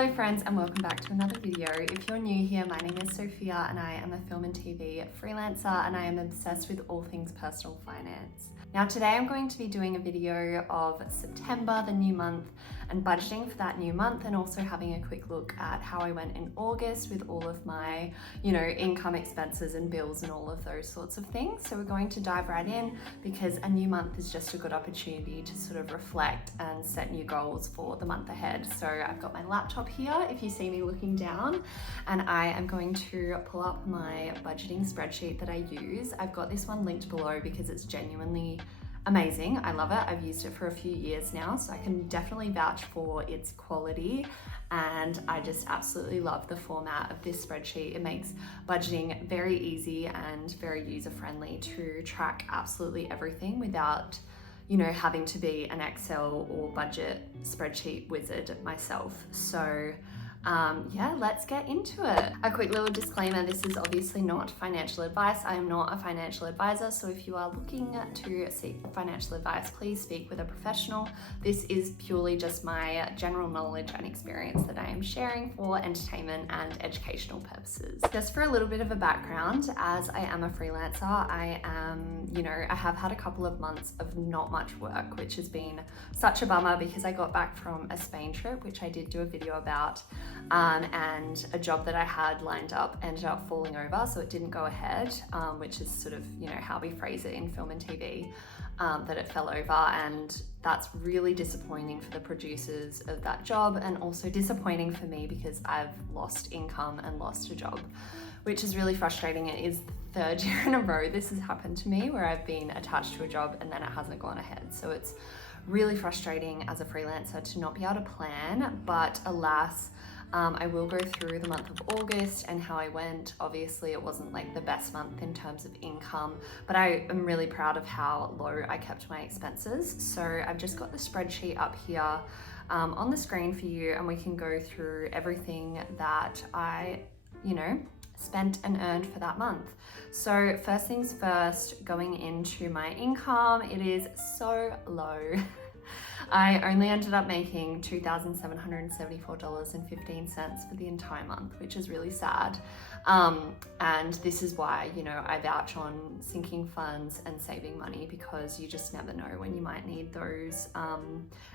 Hello friends and welcome back to another video. If you're new here, my name is Sophia and I am a film and TV freelancer and I am obsessed with all things personal finance. Now today I'm going to be doing a video of September, the new month, and budgeting for that new month, and also having a quick look at how I went in August with all of my, income expenses and bills and all of those sorts of things. So we're going to dive right in because a new month is just a good opportunity to sort of reflect and set new goals for the month ahead. So I've got my laptop here, if you see me looking down, and I am going to pull up my budgeting spreadsheet that I use. I've got this one linked below because it's genuinely amazing. I love it. I've used it for a few years now, so I can definitely vouch for its quality, and I just absolutely love the format of this spreadsheet. It makes budgeting very easy and very user-friendly to track absolutely everything without having to be an Excel or budget spreadsheet wizard myself. So let's get into it. A quick little disclaimer, this is obviously not financial advice. I am not a financial advisor, so if you are looking to seek financial advice, please speak with a professional. This is purely just my general knowledge and experience that I am sharing for entertainment and educational purposes. Just for a little bit of a background, as I am a freelancer, I have had a couple of months of not much work, which has been such a bummer because I got back from a Spain trip, which I did do a video about. And a job that I had lined up ended up falling over, so it didn't go ahead, which is sort of, how we phrase it in film and TV, that it fell over, and that's really disappointing for the producers of that job, and also disappointing for me because I've lost income and lost a job, which is really frustrating. It is the third year in a row this has happened to me where I've been attached to a job and then it hasn't gone ahead. So it's really frustrating as a freelancer to not be able to plan, but alas, I will go through the month of August and how I went. Obviously, it wasn't like the best month in terms of income, but I am really proud of how low I kept my expenses. So I've just got the spreadsheet up here on the screen for you, and we can go through everything that I, spent and earned for that month. So first things first, going into my income, it is so low. I only ended up making $2,774.15 for the entire month, which is really sad. And this is why, I vouch on sinking funds and saving money, because you just never know when you might need those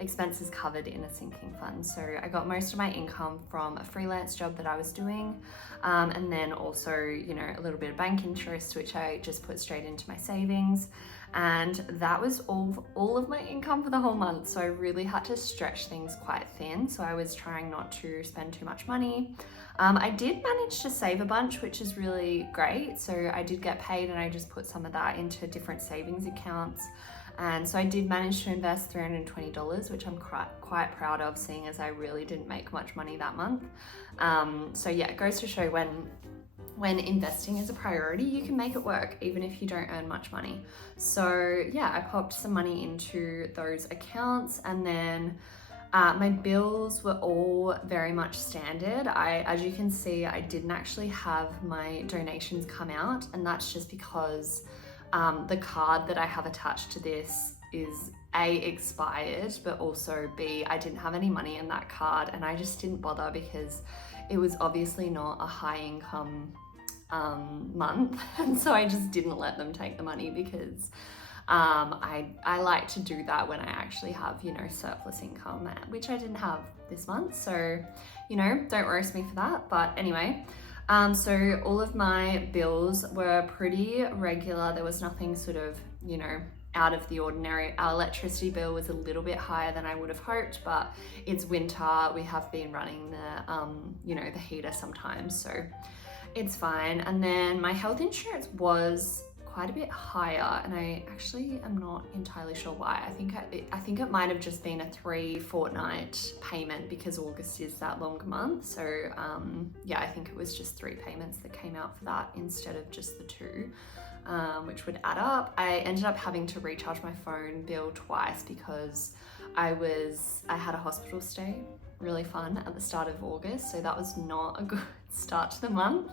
expenses covered in a sinking fund. So I got most of my income from a freelance job that I was doing, and then also, a little bit of bank interest, which I just put straight into my savings. And that was all of my income for the whole month. So I really had to stretch things quite thin. So I was trying not to spend too much money. I did manage to save a bunch, which is really great. So I did get paid and I just put some of that into different savings accounts. And so I did manage to invest $320, which I'm quite proud of, seeing as I really didn't make much money that month. So yeah, it goes to show when investing is a priority, you can make it work even if you don't earn much money. So yeah, I popped some money into those accounts, and then my bills were all very much standard. As you can see, I didn't actually have my donations come out, and that's just because the card that I have attached to this is A, expired, but also B, I didn't have any money in that card, and I just didn't bother because it was obviously not a high income month, and so I just didn't let them take the money because I like to do that when I actually have surplus income, which I didn't have this month. So don't roast me for that. But anyway, so all of my bills were pretty regular. There was nothing sort of out of the ordinary. Our electricity bill was a little bit higher than I would have hoped, but it's winter. We have been running the the heater sometimes, so it's fine. And then my health insurance was quite a bit higher, and I actually am not entirely sure why. I think it might have just been a 3-fortnight payment because August is that longer month. So I think it was just 3 payments that came out for that instead of just the 2, which would add up. I ended up having to recharge my phone bill twice because I had a hospital stay, really fun, at the start of August, so that was not a good start to the month.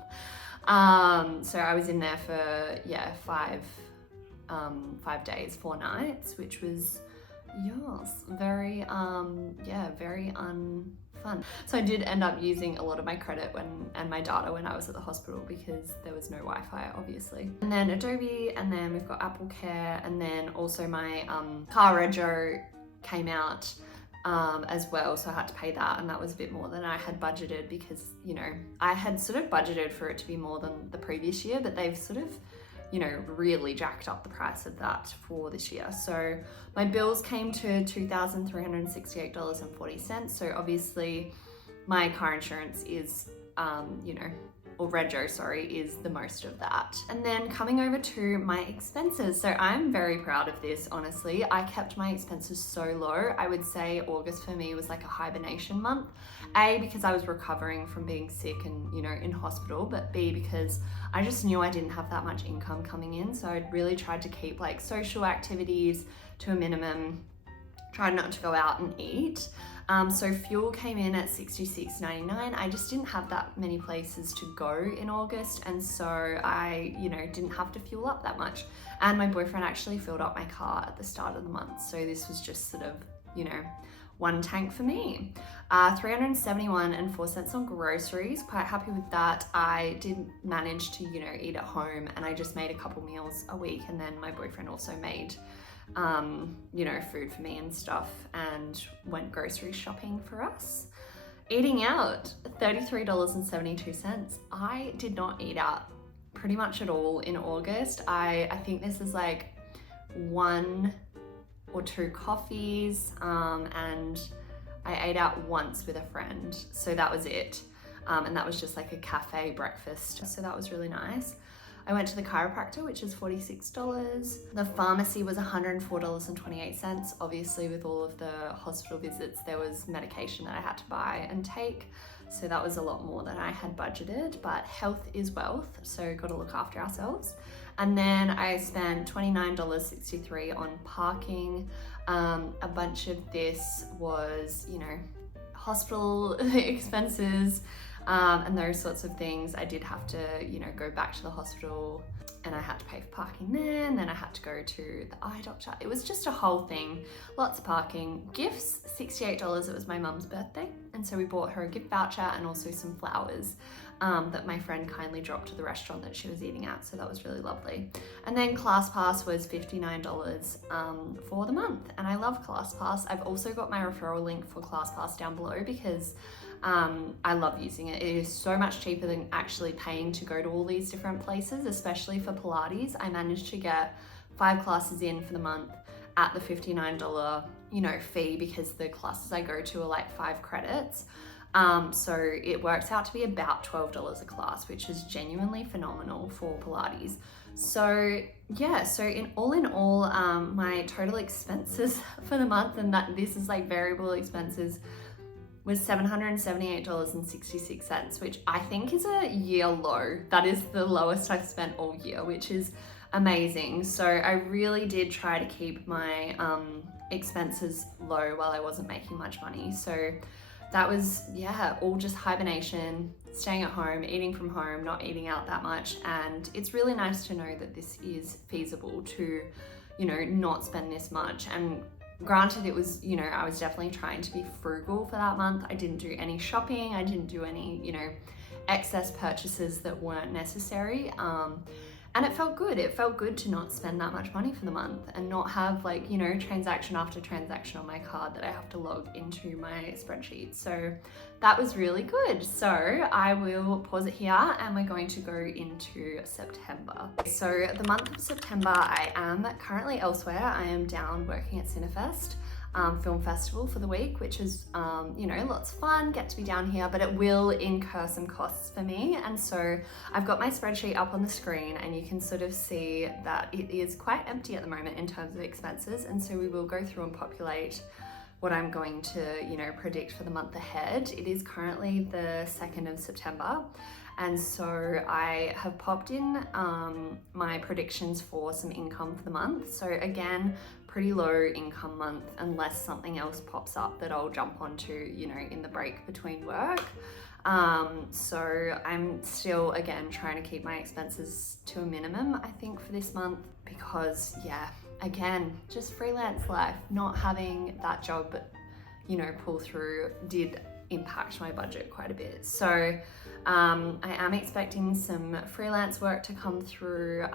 So I was in there for 5 days, 4 nights, which was very very unfun. fun. So I did end up using a lot of my credit and my data when I was at the hospital because there was no Wi-Fi, obviously. And then Adobe, and then we've got Apple Care, and then also my car rego came out as well, so I had to pay that, and that was a bit more than I had budgeted because, you know, I had sort of budgeted for it to be more than the previous year, but they've sort of, you know, really jacked up the price of that for this year. So my bills came to $2,368.40. So obviously my car insurance is, you know, or rego, sorry, is the most of that. And then coming over to my expenses. So I'm very proud of this, honestly. I kept my expenses so low. I would say August for me was like a hibernation month. A, because I was recovering from being sick and, you know, in hospital, but B, because I just knew I didn't have that much income coming in. So I'd really tried to keep like social activities to a minimum, tried not to go out and eat. So fuel came in at $66.99. I just didn't have that many places to go in August, and so I, you know, didn't have to fuel up that much. And my boyfriend actually filled up my car at the start of the month, so this was just sort of, you know, one tank for me. $371.04 on groceries, quite happy with that. I did manage to, you know, eat at home, and I just made a couple meals a week, and then my boyfriend also made you know, food for me and stuff, and went grocery shopping for us. Eating out, $33.72. I did not eat out pretty much at all in August. I think this is like 1 or 2 coffees, and I ate out once with a friend, so that was it. And that was just like a cafe breakfast, so that was really nice. I went to the chiropractor, which is $46. The pharmacy was $104.28. Obviously, with all of the hospital visits, there was medication that I had to buy and take. So that was a lot more than I had budgeted, but health is wealth, so got to look after ourselves. And then I spent $29.63 on parking. A bunch of this was, you know, hospital expenses, and those sorts of things. I did have to, you know, go back to the hospital, and I had to pay for parking there, and then I had to go to the eye doctor. It was just a whole thing. Lots of parking. Gifts, $68. It was my mum's birthday, and so we bought her a gift voucher and also some flowers that my friend kindly dropped to the restaurant that she was eating at, so that was really lovely. And then ClassPass was $59 for the month, and I love ClassPass. I've also got my referral link for ClassPass down below because I love using it. It is so much cheaper than actually paying to go to all these different places, especially for Pilates. I managed to get 5 classes in for the month at the $59, you know, fee, because the classes I go to are like 5 credits. So it works out to be about $12 a class, which is genuinely phenomenal for Pilates. So yeah, so in all, my total expenses for the month, and that this is like variable expenses, was $778.66, which I think is a year low. That is the lowest I've spent all year, which is amazing. So I really did try to keep my expenses low while I wasn't making much money. So that was, yeah, all just hibernation, staying at home, eating from home, not eating out that much. And it's really nice to know that this is feasible to, you know, not spend this much. And granted, it was, you know, I was definitely trying to be frugal for that month. I didn't do any shopping. I didn't do any, you know, excess purchases that weren't necessary. And it felt good. It felt good to not spend that much money for the month and not have, like, you know, transaction after transaction on my card that I have to log into my spreadsheet. So that was really good. So I will pause it here, and we're going to go into September. So the month of September, I am currently elsewhere. I am down working at Cinefest Film Festival for the week, which is, you know, lots of fun, get to be down here, but it will incur some costs for me. And so I've got my spreadsheet up on the screen, and you can sort of see that it is quite empty at the moment in terms of expenses. And so we will go through and populate what I'm going to, you know, predict for the month ahead. It is currently the 2nd of September. And so I have popped in my predictions for some income for the month. So again, pretty low income month unless something else pops up that I'll jump onto, you know, in the break between work. So I'm still, again, trying to keep my expenses to a minimum, I think, for this month, because yeah, again, just freelance life, not having that job, you know, pull through did impact my budget quite a bit. So I am expecting some freelance work to come through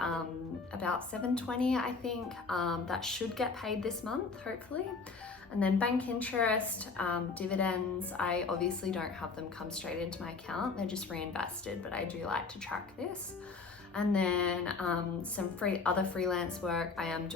about $720, I think. That should get paid this month, hopefully. And then bank interest, dividends, I obviously don't have them come straight into my account. They're just reinvested, but I do like to track this. And then some other freelance work. I am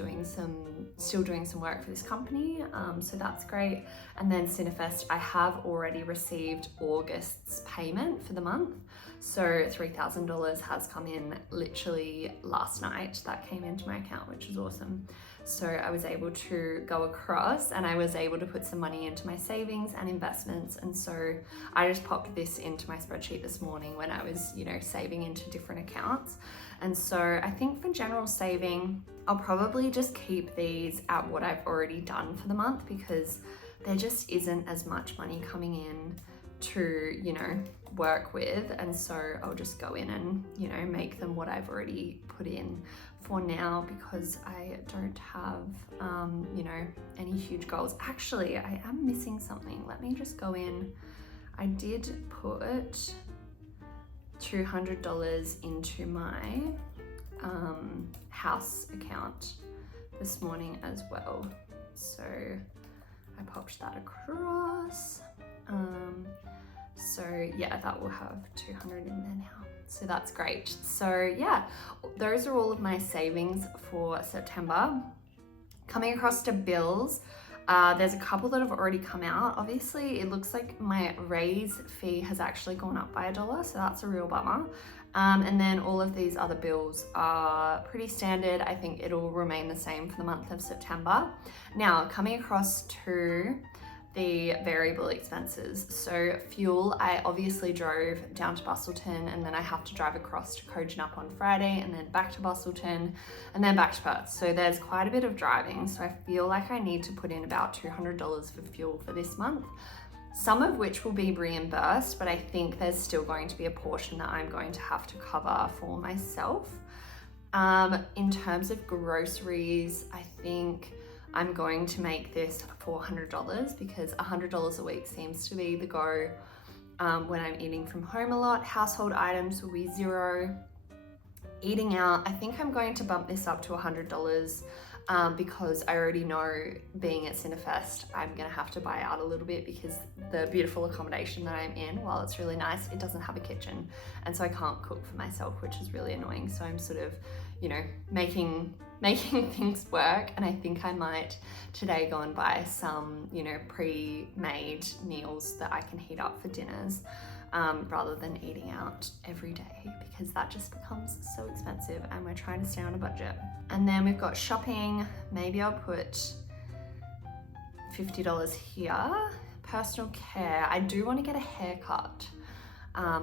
still doing some work for this company, so that's great. And then Cinefest, I have already received August's payment for the month. So $3,000 has come in literally last night. That came into my account, which is awesome. So I was able to go across and I was able to put some money into my savings and investments. And so I just popped this into my spreadsheet this morning when I was, saving into different accounts. And so I think for general saving, I'll probably just keep these at what I've already done for the month, because there just isn't as much money coming in to, work with. And so I'll just go in and, make them what I've already put in for now, because I don't have, any huge goals. Actually, I am missing something. Let me just go in. I did put $200 into my house account this morning as well. So I popped that across. So yeah, that will have 200 in there now. So that's great. So yeah, those are all of my savings for September. Coming across to bills, there's a couple that have already come out. Obviously, it looks like my Raiz fee has actually gone up by $1, so that's a real bummer. And then all of these other bills are pretty standard. I think it'll remain the same for the month of September. Now, coming across to the variable expenses. So fuel, I obviously drove down to Bustleton, and then I have to drive across to Kojonup on Friday, and then back to Bustleton, and then back to Perth. So there's quite a bit of driving. So I feel like I need to put in about $200 for fuel for this month, some of which will be reimbursed, but I think there's still going to be a portion that I'm going to have to cover for myself. In terms of groceries, I think I'm going to make this $400, because $100 a week seems to be the go when I'm eating from home a lot. Household items will be $0. Eating out, I think I'm going to bump this up to $100 because I already know, being at Cinefest, I'm gonna have to buy out a little bit, because the beautiful accommodation that I'm in, while it's really nice, it doesn't have a kitchen. And so I can't cook for myself, which is really annoying. So I'm sort of, making things work. And I think I might today go and buy some, pre-made meals that I can heat up for dinners, rather than eating out every day, because that just becomes so expensive, and we're trying to stay on a budget. And then we've got shopping. Maybe I'll put $50 here. Personal care, I do want to get a haircut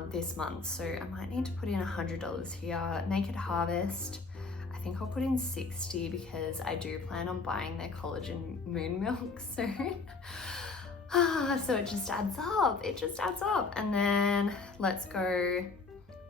this month, so I might need to put in $100 here. Naked Harvest, I think I'll put in $60, because I do plan on buying their collagen moon milk soon. So it just adds up. And then let's go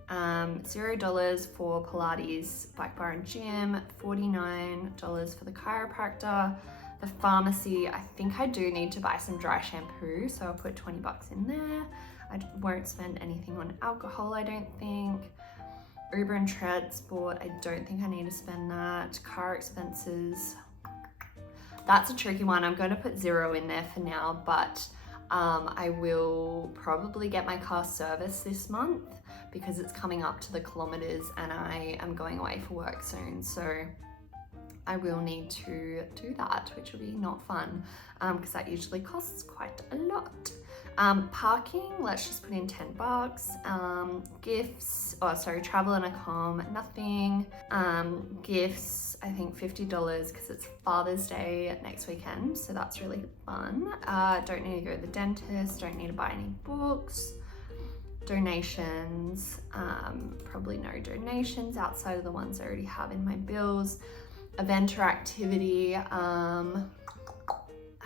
$0 for Pilates, bike bar and gym, $49 for the chiropractor. The pharmacy, I think I do need to buy some dry shampoo, so I'll put $20 in there. I won't spend anything on alcohol, I don't think. Uber and transport, I don't think I need to spend that. Car expenses, that's a tricky one. I'm going to put $0 in there for now, but I will probably get my car serviced this month, because it's coming up to the kilometers and I am going away for work soon. So I will need to do that, which will be not fun, because that usually costs quite a lot. Parking, let's just put in $10. Gifts, travel and accom, nothing. Gifts, I think $50, because it's Father's Day next weekend, so that's really fun. Don't need to go to the dentist, don't need to buy any books. Donations, probably no donations outside of the ones I already have in my bills. Event or activity, I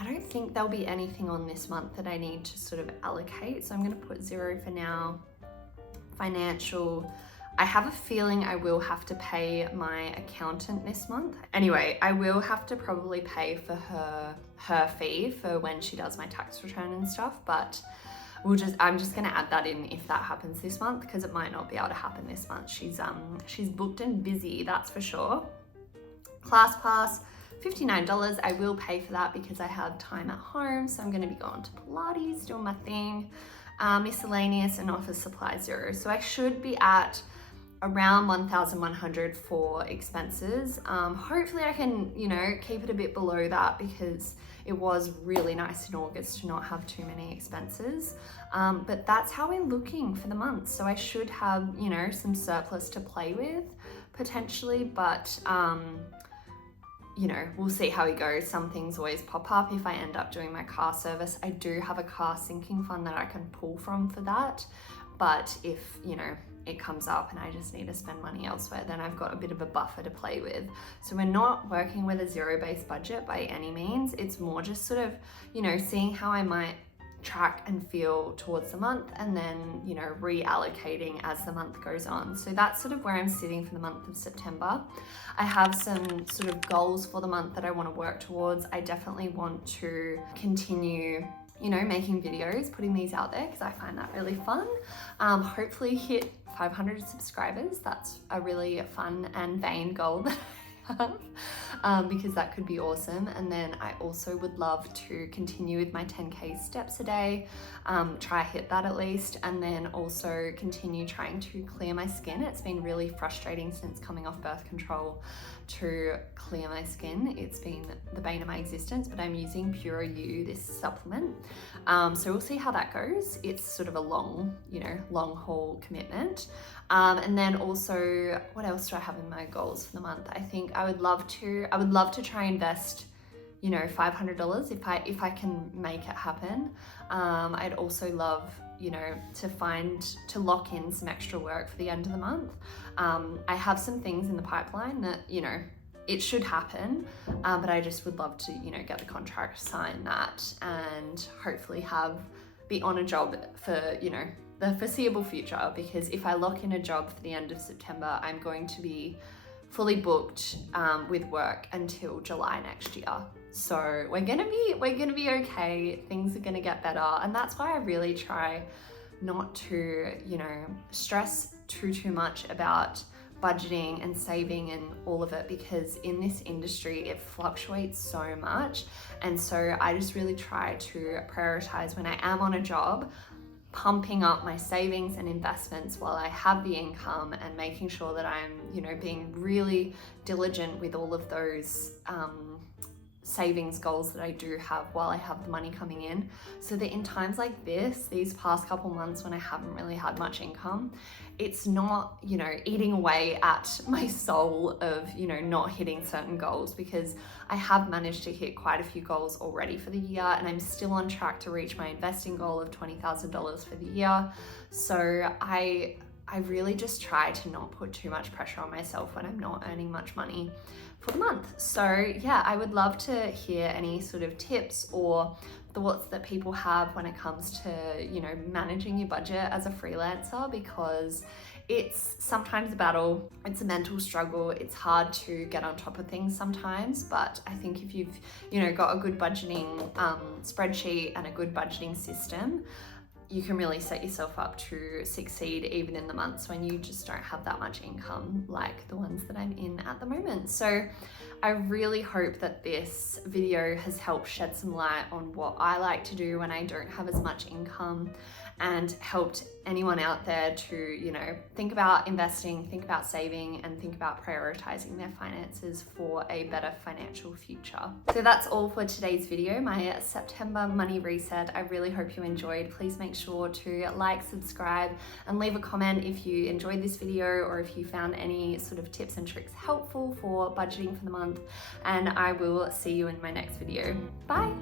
don't think there'll be anything on this month that I need to sort of allocate, so I'm going to put $0 for now. Financial, I have a feeling I will have to pay my accountant this month. Anyway, I will have to probably pay for her fee for when she does my tax return and stuff, but I'm just gonna add that in if that happens this month, because it might not be able to happen this month. She's booked and busy, that's for sure. Class pass, $59. I will pay for that because I have time at home. So I'm gonna be going to Pilates, doing my thing. Miscellaneous and office supplies, $0. So I should be at around 1,100 for expenses. Hopefully I can, keep it a bit below that, because it was really nice in August to not have too many expenses. But that's how we're looking for the month. So I should have, some surplus to play with potentially, but we'll see how it goes. Some things always pop up. If I end up doing my car service, I do have a car sinking fund that I can pull from for that. But if, it comes up and I just need to spend money elsewhere, then I've got a bit of a buffer to play with. So we're not working with a zero-based budget by any means. It's more just sort of, seeing how I might track and feel towards the month, and then, reallocating as the month goes on. So that's sort of where I'm sitting for the month of September. I have some sort of goals for the month that I want to work towards. I definitely want to continue making videos, putting these out there, because I find that really fun. Hopefully hit 500 subscribers. That's a really fun and vain goal that I have, because that could be awesome. And then I also would love to continue with my 10K steps a day, try hit that at least, and then also continue trying to clear my skin. It's been really frustrating since coming off birth control to clear my skin. It's been the bane of my existence, but I'm using Pure U, this supplement. So we'll see how that goes. It's sort of a long haul commitment. And then also, what else do I have in my goals for the month? I think I would love to try and invest, $500 if I can make it happen. I'd also love, to lock in some extra work for the end of the month. I have some things in the pipeline that, it should happen, but I just would love to, get the contract, sign that, and hopefully be on a job for, the foreseeable future, because if I lock in a job for the end of September, I'm going to be fully booked with work until July next year. So we're gonna be okay. Things are gonna get better, and that's why I really try not to, stress too much about budgeting and saving and all of it, because in this industry it fluctuates so much. And so I just really try to prioritize when I am on a job, pumping up my savings and investments while I have the income, and making sure that I'm, being really diligent with all of those savings goals that I do have while I have the money coming in, so that in times like this, these past couple months when I haven't really had much income, it's not, eating away at my soul of, not hitting certain goals, because I have managed to hit quite a few goals already for the year, and I'm still on track to reach my investing goal of $20,000 for the year. So I really just try to not put too much pressure on myself when I'm not earning much money for the month. So yeah, I would love to hear any sort of tips or thoughts that people have when it comes to, managing your budget as a freelancer, because it's sometimes a battle, it's a mental struggle, it's hard to get on top of things sometimes. But I think if you've, got a good budgeting spreadsheet and a good budgeting system, you can really set yourself up to succeed even in the months when you just don't have that much income like the ones that I'm in at the moment. So I really hope that this video has helped shed some light on what I like to do when I don't have as much income, and helped anyone out there to, think about investing, think about saving, and think about prioritizing their finances for a better financial future. So that's all for today's video, my September money reset. I really hope you enjoyed. Please make sure to like, subscribe, and leave a comment if you enjoyed this video, or if you found any sort of tips and tricks helpful for budgeting for the month. And I will see you in my next video. Bye.